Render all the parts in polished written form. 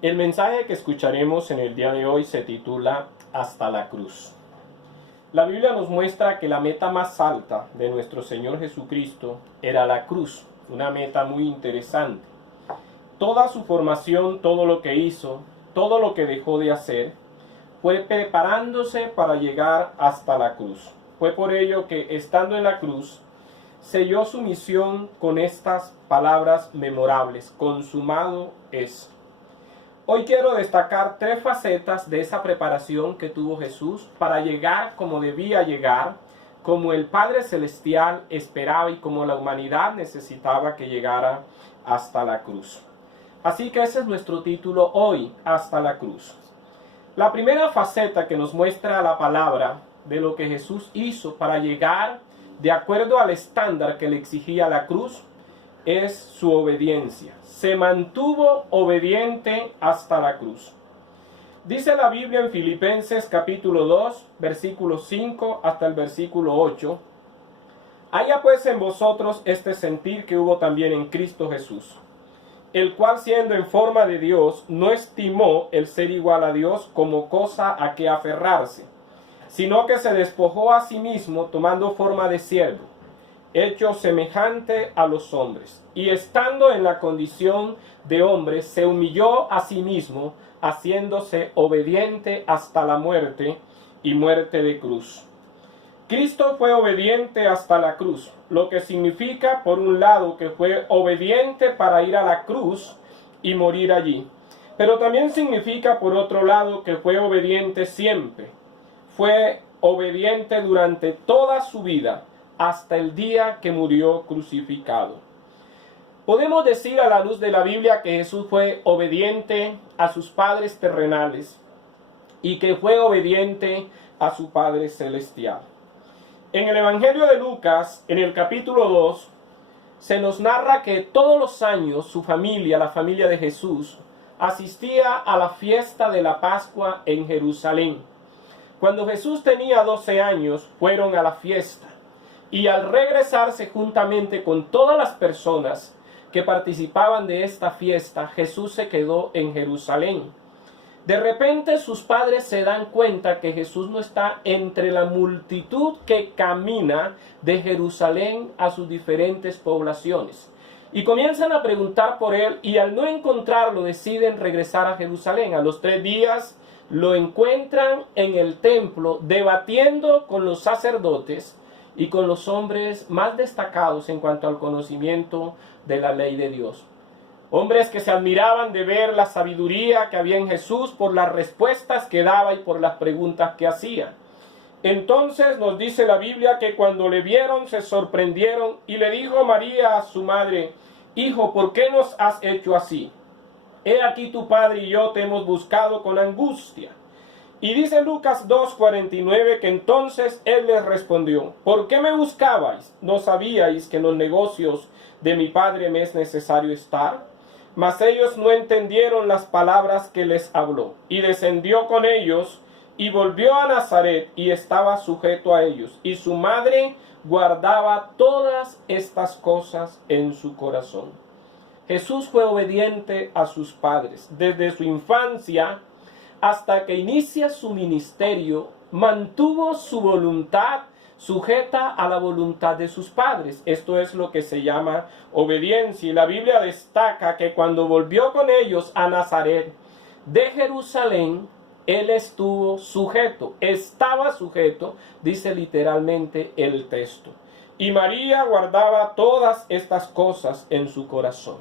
El mensaje que escucharemos en el día de hoy se titula Hasta la cruz. La Biblia nos muestra que la meta más alta de nuestro Señor Jesucristo era la cruz, una meta muy interesante. Toda su formación, todo lo que hizo, todo lo que dejó de hacer, fue preparándose para llegar hasta la cruz. Fue por ello que, estando en la cruz, selló su misión con estas palabras memorables: consumado es. Hoy quiero destacar tres facetas de esa preparación que tuvo Jesús para llegar como debía llegar, como el Padre Celestial esperaba y como la humanidad necesitaba que llegara hasta la cruz. Así que ese es nuestro título hoy, Hasta la cruz. La primera faceta que nos muestra la palabra de lo que Jesús hizo para llegar de acuerdo al estándar que le exigía la cruz es su obediencia. Se mantuvo obediente hasta la cruz. Dice la Biblia en Filipenses capítulo 2, versículo 5 hasta el versículo 8: haya pues en vosotros este sentir que hubo también en Cristo Jesús, el cual, siendo en forma de Dios, no estimó el ser igual a Dios como cosa a que aferrarse, sino que se despojó a sí mismo, tomando forma de siervo, hecho semejante a los hombres, y estando en la condición de hombre, se humilló a sí mismo, haciéndose obediente hasta la muerte, y muerte de cruz. Cristo fue obediente hasta la cruz, lo que significa, por un lado, que fue obediente para ir a la cruz y morir allí, pero también significa, por otro lado, que fue obediente siempre. Fue obediente durante toda su vida, hasta el día que murió crucificado. Podemos decir a la luz de la Biblia que Jesús fue obediente a sus padres terrenales y que fue obediente a su Padre celestial. En el Evangelio de Lucas, en el capítulo 2, se nos narra que todos los años su familia, la familia de Jesús, asistía a la fiesta de la Pascua en Jerusalén. Cuando Jesús tenía 12 años, fueron a la fiesta. Y al regresarse juntamente con todas las personas que participaban de esta fiesta, Jesús se quedó en Jerusalén. De repente sus padres se dan cuenta que Jesús no está entre la multitud que camina de Jerusalén a sus diferentes poblaciones. Y comienzan a preguntar por él, y al no encontrarlo deciden regresar a Jerusalén. A los 3 días lo encuentran en el templo debatiendo con los sacerdotes y con los hombres más destacados en cuanto al conocimiento de la ley de Dios. Hombres que se admiraban de ver la sabiduría que había en Jesús por las respuestas que daba y por las preguntas que hacía. Entonces nos dice la Biblia que cuando le vieron se sorprendieron, y le dijo María a su madre: hijo, ¿por qué nos has hecho así? He aquí tu padre y yo te hemos buscado con angustia. Y dice Lucas 2:49 que entonces él les respondió: ¿por qué me buscabais? ¿No sabíais que en los negocios de mi padre me es necesario estar? Mas ellos no entendieron las palabras que les habló. Y descendió con ellos y volvió a Nazaret y estaba sujeto a ellos. Y su madre guardaba todas estas cosas en su corazón. Jesús fue obediente a sus padres. Desde su infancia hasta que inicia su ministerio, mantuvo su voluntad sujeta a la voluntad de sus padres. Esto es lo que se llama obediencia. Y la Biblia destaca que cuando volvió con ellos a Nazaret de Jerusalén, él estuvo sujeto, estaba sujeto, dice literalmente el texto. Y María guardaba todas estas cosas en su corazón.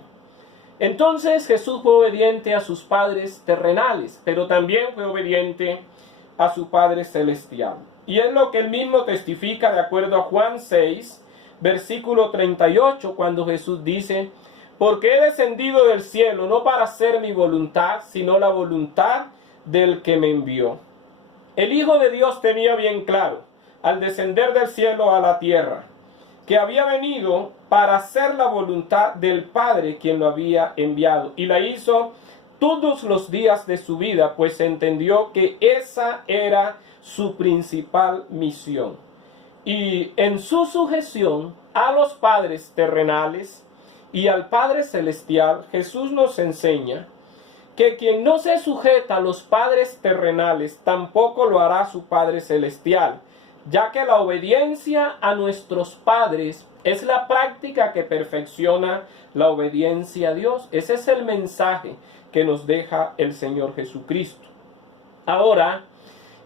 Entonces Jesús fue obediente a sus padres terrenales, pero también fue obediente a su Padre celestial. Y es lo que él mismo testifica de acuerdo a Juan 6, versículo 38, cuando Jesús dice: porque he descendido del cielo no para hacer mi voluntad, sino la voluntad del que me envió. El Hijo de Dios tenía bien claro, al descender del cielo a la tierra, que había venido para hacer la voluntad del Padre quien lo había enviado, y la hizo todos los días de su vida, pues entendió que esa era su principal misión. Y en su sujeción a los padres terrenales y al Padre celestial, Jesús nos enseña que quien no se sujeta a los padres terrenales, tampoco lo hará su Padre Celestial, ya que la obediencia a nuestros padres es la práctica que perfecciona la obediencia a Dios. Ese es el mensaje que nos deja el Señor Jesucristo. Ahora,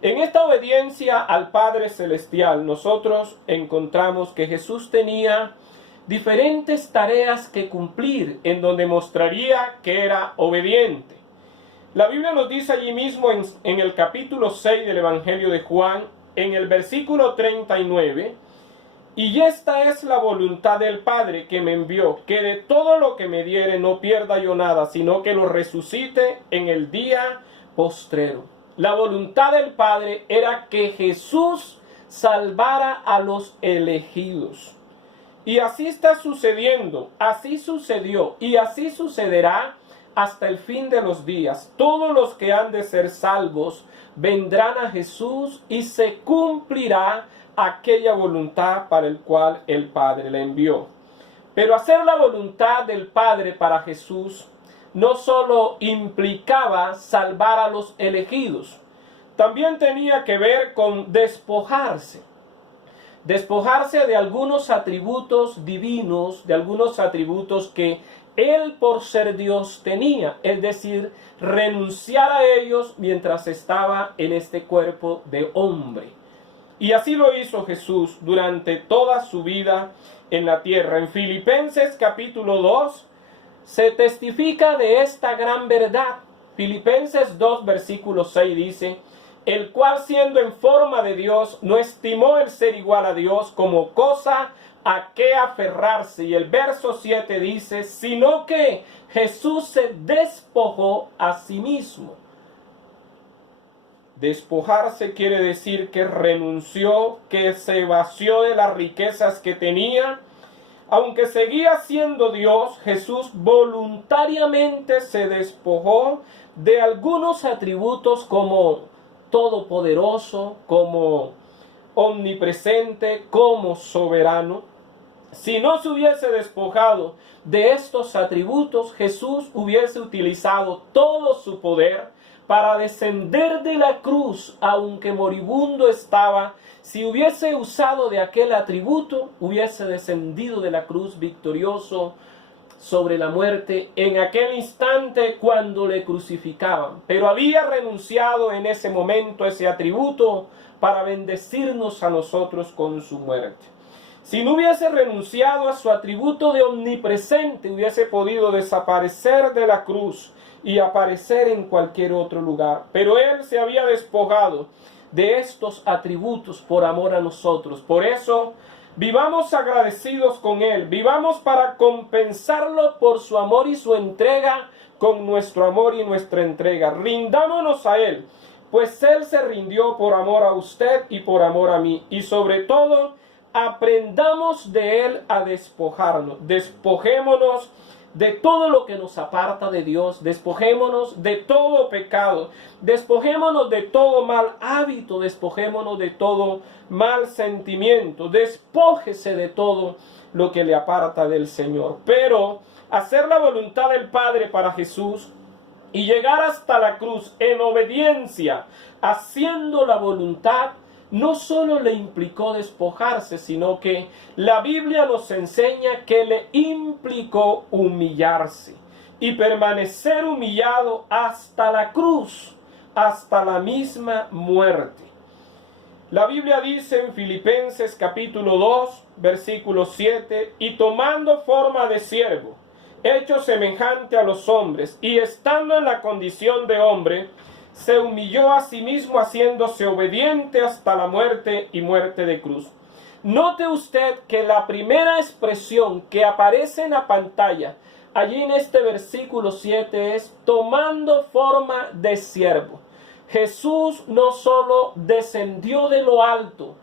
en esta obediencia al Padre Celestial, nosotros encontramos que Jesús tenía diferentes tareas que cumplir, en donde mostraría que era obediente. La Biblia nos dice allí mismo en el capítulo 6 del Evangelio de Juan, en el versículo 39, y esta es la voluntad del Padre que me envió, que de todo lo que me diere no pierda yo nada, sino que lo resucite en el día postrero. La voluntad del Padre era que Jesús salvara a los elegidos. Y así está sucediendo, así sucedió y así sucederá hasta el fin de los días. Todos los que han de ser salvos vendrán a Jesús y se cumplirá aquella voluntad para el cual el Padre le envió. Pero hacer la voluntad del Padre para Jesús no solo implicaba salvar a los elegidos, también tenía que ver con despojarse de algunos atributos divinos, de algunos atributos que Él por ser Dios tenía, es decir, renunciar a ellos mientras estaba en este cuerpo de hombre. Y así lo hizo Jesús durante toda su vida en la tierra. En Filipenses capítulo 2 se testifica de esta gran verdad. Filipenses 2 versículo 6 dice: el cual siendo en forma de Dios, no estimó el ser igual a Dios como cosa a que aferrarse. Y el verso 7 dice: sino que Jesús se despojó a sí mismo. Despojarse quiere decir que renunció, que se vació de las riquezas que tenía. Aunque seguía siendo Dios, Jesús voluntariamente se despojó de algunos atributos como todopoderoso, como omnipresente, como soberano. Si no se hubiese despojado de estos atributos, Jesús hubiese utilizado todo su poder para descender de la cruz, aunque moribundo estaba. Si hubiese usado de aquel atributo, hubiese descendido de la cruz victorioso sobre la muerte en aquel instante cuando le crucificaban. Pero había renunciado en ese momento a ese atributo para bendecirnos a nosotros con su muerte. Si no hubiese renunciado a su atributo de omnipresente, hubiese podido desaparecer de la cruz y aparecer en cualquier otro lugar. Pero Él se había despojado de estos atributos por amor a nosotros. Por eso, vivamos agradecidos con Él, vivamos para compensarlo por su amor y su entrega con nuestro amor y nuestra entrega. Rindámonos a Él, pues Él se rindió por amor a usted y por amor a mí. Y sobre todo, aprendamos de Él a despojarnos. Despojémonos de todo lo que nos aparta de Dios, despojémonos de todo pecado, despojémonos de todo mal hábito, despojémonos de todo mal sentimiento, despójese de todo lo que le aparta del Señor. Pero hacer la voluntad del Padre para Jesús y llegar hasta la cruz en obediencia, haciendo la voluntad, no solo le implicó despojarse, sino que la Biblia nos enseña que le implicó humillarse y permanecer humillado hasta la cruz, hasta la misma muerte. La Biblia dice en Filipenses capítulo 2, versículo 7, y tomando forma de siervo, hecho semejante a los hombres, y estando en la condición de hombre, se humilló a sí mismo haciéndose obediente hasta la muerte y muerte de cruz. Note usted que la primera expresión que aparece en la pantalla, allí en este versículo 7, es tomando forma de siervo. Jesús no solo descendió de lo alto,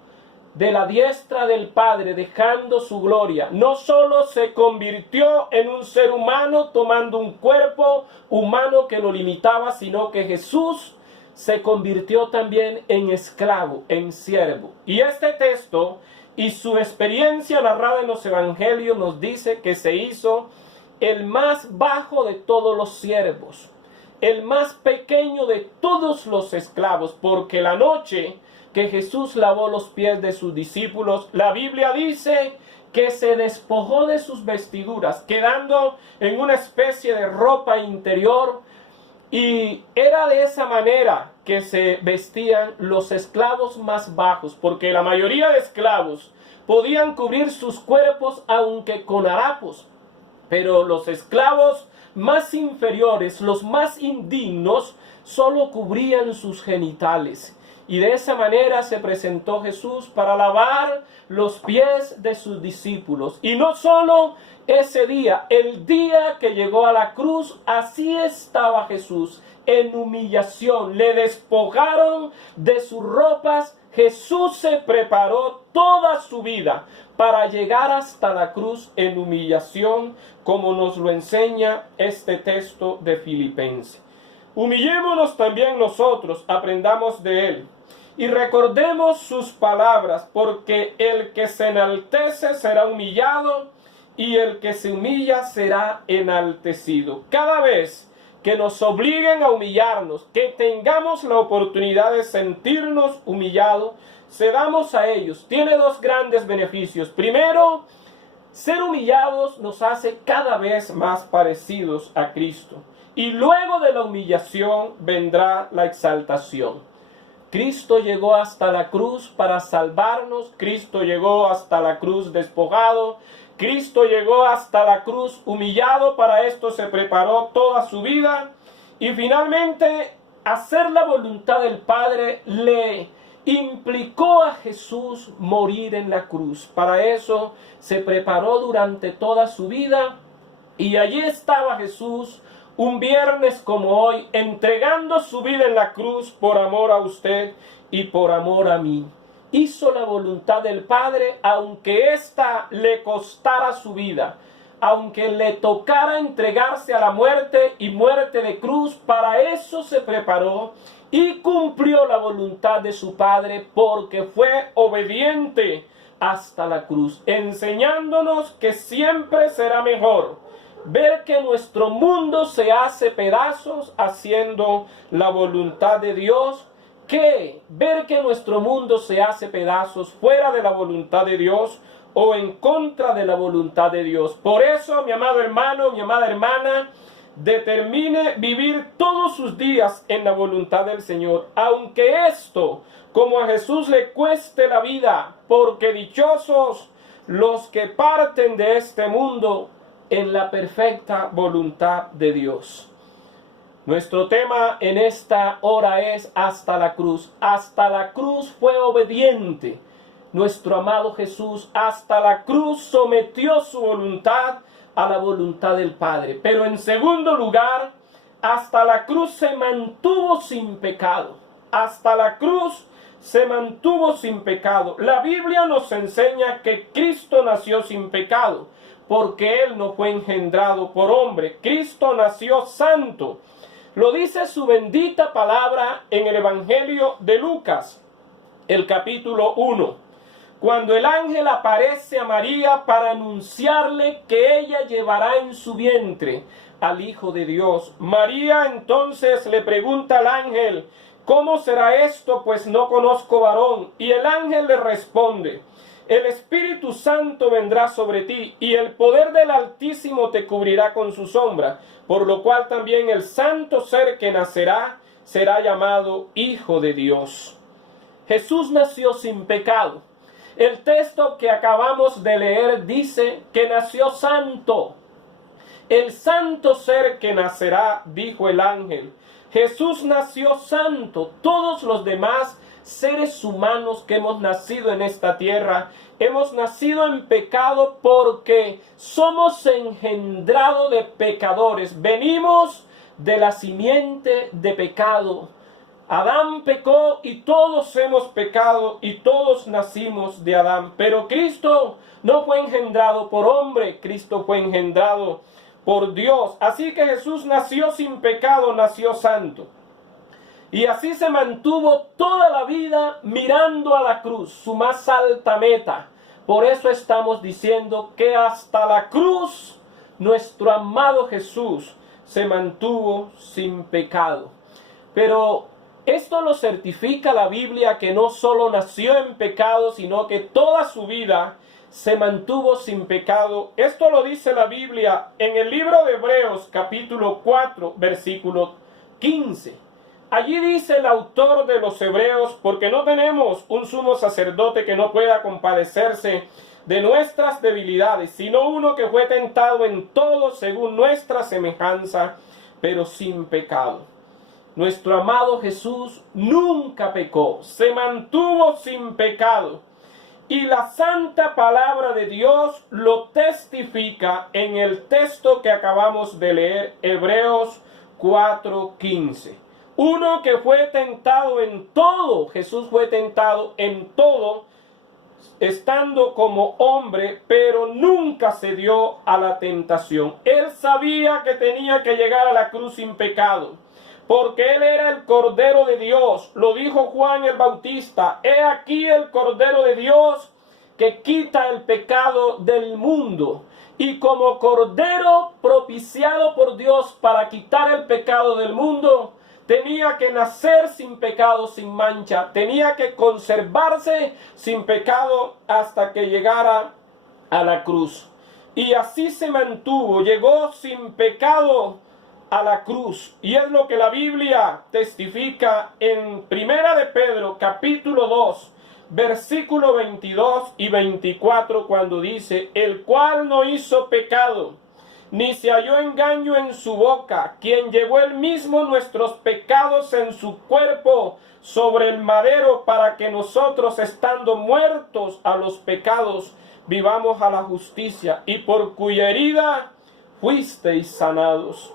de la diestra del Padre, dejando su gloria, no solo se convirtió en un ser humano tomando un cuerpo humano que lo limitaba, sino que Jesús se convirtió también en esclavo, en siervo. Y este texto y su experiencia narrada en los evangelios nos dice que se hizo el más bajo de todos los siervos. el más pequeño de todos los esclavos, porque la noche que Jesús lavó los pies de sus discípulos, la Biblia dice que se despojó de sus vestiduras, quedando en una especie de ropa interior, y era de esa manera que se vestían los esclavos más bajos, porque la mayoría de esclavos podían cubrir sus cuerpos aunque con harapos, pero los esclavos más inferiores, los más indignos, solo cubrían sus genitales. Y de esa manera se presentó Jesús para lavar los pies de sus discípulos. Y no solo ese día, el día que llegó a la cruz, así estaba Jesús en humillación. Le despojaron de sus ropas. Jesús se preparó toda su vida para llegar hasta la cruz en humillación, como nos lo enseña este texto de Filipenses. Humillémonos también nosotros, aprendamos de él. Y recordemos sus palabras, porque el que se enaltece será humillado, y el que se humilla será enaltecido. Cada vez que nos obliguen a humillarnos, que tengamos la oportunidad de sentirnos humillados, cedamos a ellos. Tiene dos grandes beneficios. Primero, ser humillados nos hace cada vez más parecidos a Cristo. Y luego de la humillación vendrá la exaltación. Cristo llegó hasta la cruz para salvarnos. Cristo llegó hasta la cruz despojado. Cristo llegó hasta la cruz humillado. Para esto se preparó toda su vida. Y finalmente, hacer la voluntad del Padre le implicó a Jesús morir en la cruz. Para eso se preparó durante toda su vida. Y allí estaba Jesús, un viernes como hoy, entregando su vida en la cruz por amor a usted y por amor a mí. Hizo la voluntad del Padre, aunque ésta le costara su vida, aunque le tocara entregarse a la muerte y muerte de cruz. Para eso se preparó y cumplió la voluntad de su Padre, porque fue obediente hasta la cruz, enseñándonos que siempre será mejor ver que nuestro mundo se hace pedazos haciendo la voluntad de Dios, que ver que nuestro mundo se hace pedazos fuera de la voluntad de Dios o en contra de la voluntad de Dios. Por eso, mi amado hermano, mi amada hermana, determine vivir todos sus días en la voluntad del Señor, aunque esto, como a Jesús le cueste la vida, porque dichosos los que parten de este mundo en la perfecta voluntad de Dios. Nuestro tema en esta hora es hasta la cruz. Hasta la cruz fue obediente nuestro amado Jesús. Hasta la cruz sometió su voluntad a la voluntad del Padre. Pero en segundo lugar, hasta la cruz se mantuvo sin pecado. Hasta la cruz se mantuvo sin pecado. La Biblia nos enseña que Cristo nació sin pecado, porque Él no fue engendrado por hombre. Cristo nació santo. Lo dice su bendita palabra en el Evangelio de Lucas, el capítulo 1. Cuando el ángel aparece a María para anunciarle que ella llevará en su vientre al Hijo de Dios. María entonces le pregunta al ángel: ¿cómo será esto? Pues no conozco varón. Y el ángel le responde: el Espíritu Santo vendrá sobre ti, y el poder del Altísimo te cubrirá con su sombra, por lo cual también el santo ser que nacerá será llamado Hijo de Dios. Jesús nació sin pecado. El texto que acabamos de leer dice que nació santo. El santo ser que nacerá, dijo el ángel. Jesús nació santo. Todos los demás seres humanos que hemos nacido en esta tierra, hemos nacido en pecado porque somos engendrados de pecadores. Venimos de la simiente de pecado. Adán pecó y todos hemos pecado y todos nacimos de Adán. Pero Cristo no fue engendrado por hombre, Cristo fue engendrado por Dios. Así que Jesús nació sin pecado, nació santo. Y así se mantuvo toda la vida mirando a la cruz, su más alta meta. Por eso estamos diciendo que hasta la cruz nuestro amado Jesús se mantuvo sin pecado. Pero esto lo certifica la Biblia, que no solo nació en pecado, sino que toda su vida se mantuvo sin pecado. Esto lo dice la Biblia en el libro de Hebreos, capítulo 4, versículo 15. Allí dice el autor de los Hebreos: porque no tenemos un sumo sacerdote que no pueda compadecerse de nuestras debilidades, sino uno que fue tentado en todo según nuestra semejanza, pero sin pecado. Nuestro amado Jesús nunca pecó, se mantuvo sin pecado. Y la santa palabra de Dios lo testifica en el texto que acabamos de leer, Hebreos 4:15. Uno que fue tentado en todo, Jesús fue tentado en todo, estando como hombre, pero nunca cedió a la tentación. Él sabía que tenía que llegar a la cruz sin pecado, porque Él era el Cordero de Dios. Lo dijo Juan el Bautista: he aquí el Cordero de Dios que quita el pecado del mundo. Y como Cordero propiciado por Dios para quitar el pecado del mundo, tenía que nacer sin pecado, sin mancha. Tenía que conservarse sin pecado hasta que llegara a la cruz. Y así se mantuvo, llegó sin pecado a la cruz. Y es lo que la Biblia testifica en Primera de Pedro, capítulo 2, versículo 22 y 24, cuando dice: el cual no hizo pecado, ni se halló engaño en su boca, quien llevó él mismo nuestros pecados en su cuerpo sobre el madero, para que nosotros, estando muertos a los pecados, vivamos a la justicia, y por cuya herida fuisteis sanados.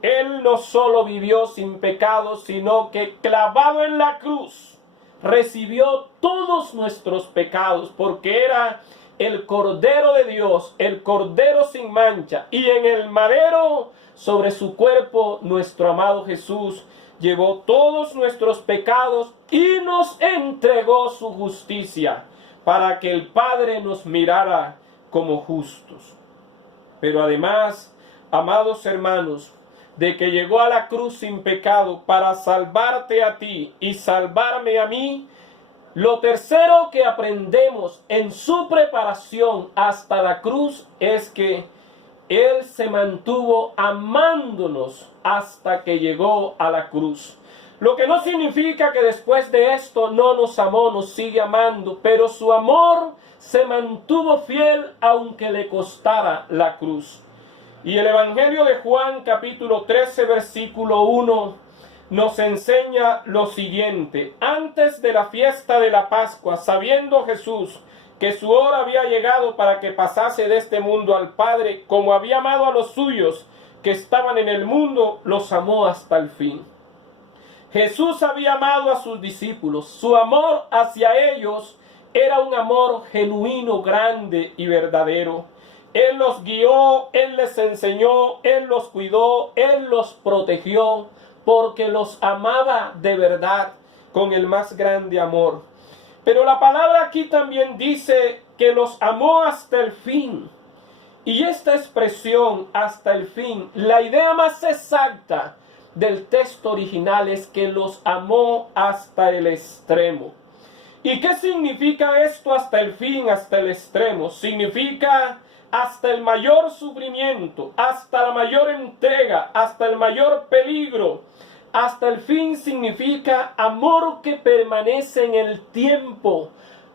Él no solo vivió sin pecado, sino que clavado en la cruz recibió todos nuestros pecados, porque era el Cordero de Dios, el Cordero sin mancha. Y en el madero, sobre su cuerpo, nuestro amado Jesús llevó todos nuestros pecados y nos entregó su justicia, para que el Padre nos mirara como justos. Pero además, amados hermanos, de que llegó a la cruz sin pecado para salvarte a ti y salvarme a mí, lo tercero que aprendemos en su preparación hasta la cruz es que Él se mantuvo amándonos hasta que llegó a la cruz. Lo que no significa que después de esto no nos amó, nos sigue amando, pero su amor se mantuvo fiel aunque le costara la cruz. Y el Evangelio de Juan, capítulo 13, versículo 1, nos enseña lo siguiente: antes de la fiesta de la Pascua, sabiendo Jesús que su hora había llegado para que pasase de este mundo al Padre, como había amado a los suyos que estaban en el mundo, los amó hasta el fin. Jesús había amado a sus discípulos. Su amor hacia ellos era un amor genuino, grande y verdadero. Él los guió, Él les enseñó, Él los cuidó, Él los protegió, porque los amaba de verdad con el más grande amor. Pero la palabra aquí también dice que los amó hasta el fin. Y esta expresión, hasta el fin, la idea más exacta del texto original es que los amó hasta el extremo. ¿Y qué significa esto, hasta el fin, hasta el extremo? Significa hasta el mayor sufrimiento, hasta la mayor entrega, hasta el mayor peligro. Hasta el fin significa amor que permanece en el tiempo,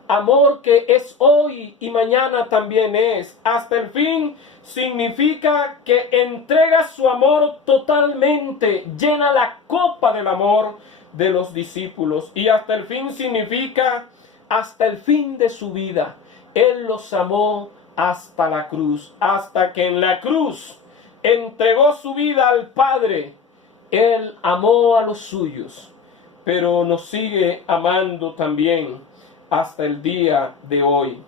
amor que es hoy y mañana también es. Hasta el fin significa que entrega su amor totalmente, llena la copa del amor de los discípulos. Y hasta el fin significa hasta el fin de su vida. Él los amó hasta la cruz, hasta que en la cruz entregó su vida al Padre. Él amó a los suyos, pero nos sigue amando también hasta el día de hoy.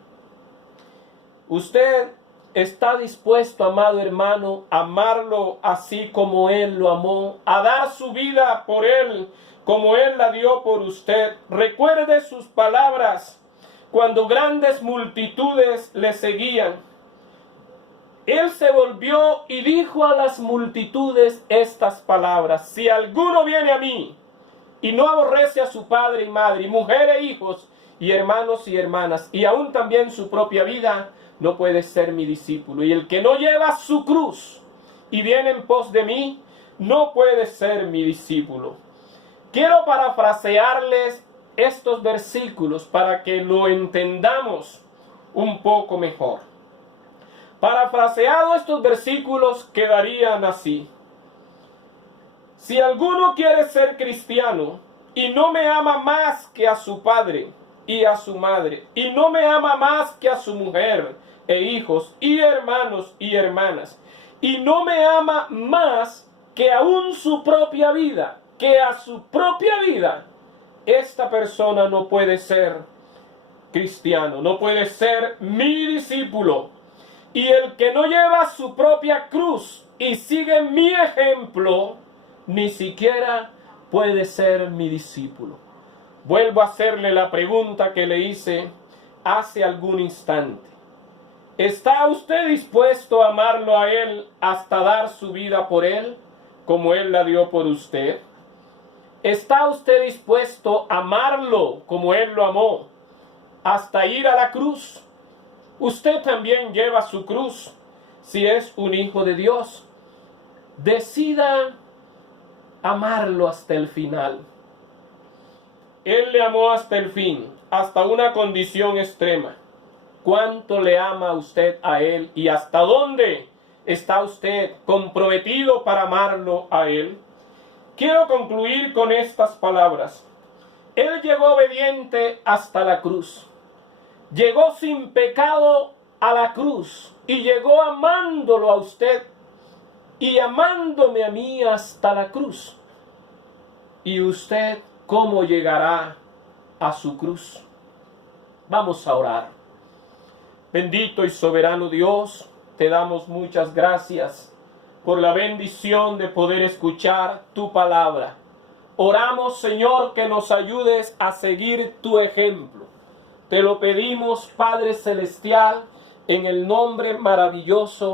Usted está dispuesto, amado hermano, a amarlo así como Él lo amó, a dar su vida por Él como Él la dio por usted. Recuerde sus palabras cuando grandes multitudes le seguían. Él se volvió y dijo a las multitudes estas palabras: si alguno viene a mí y no aborrece a su padre y madre, y mujer e hijos, y hermanos y hermanas, y aún también su propia vida, no puede ser mi discípulo. Y el que no lleva su cruz y viene en pos de mí, no puede ser mi discípulo. Quiero parafrasearles estos versículos para que lo entendamos un poco mejor. Parafraseado, estos versículos quedarían así: si alguno quiere ser cristiano y no me ama más que a su padre y a su madre, y no me ama más que a su mujer e hijos y hermanos y hermanas, y no me ama más que aún su propia vida, esta persona no puede ser cristiano, no puede ser mi discípulo. Y el que no lleva su propia cruz y sigue mi ejemplo, ni siquiera puede ser mi discípulo. Vuelvo a hacerle la pregunta que le hice hace algún instante. ¿Está usted dispuesto a amarlo a Él hasta dar su vida por Él, como Él la dio por usted? ¿Está usted dispuesto a amarlo como Él lo amó, hasta ir a la cruz? Usted también lleva su cruz si es un hijo de Dios. Decida amarlo hasta el final. Él le amó hasta el fin, hasta una condición extrema. ¿Cuánto le ama usted a Él y hasta dónde está usted comprometido para amarlo a Él? Quiero concluir con estas palabras. Él llegó obediente hasta la cruz. Llegó sin pecado a la cruz y llegó amándolo a usted y amándome a mí hasta la cruz. ¿Y usted cómo llegará a su cruz? Vamos a orar. Bendito y soberano Dios, te damos muchas gracias por la bendición de poder escuchar tu palabra. Oramos, Señor, que nos ayudes a seguir tu ejemplo. Te lo pedimos, Padre Celestial, en el nombre maravilloso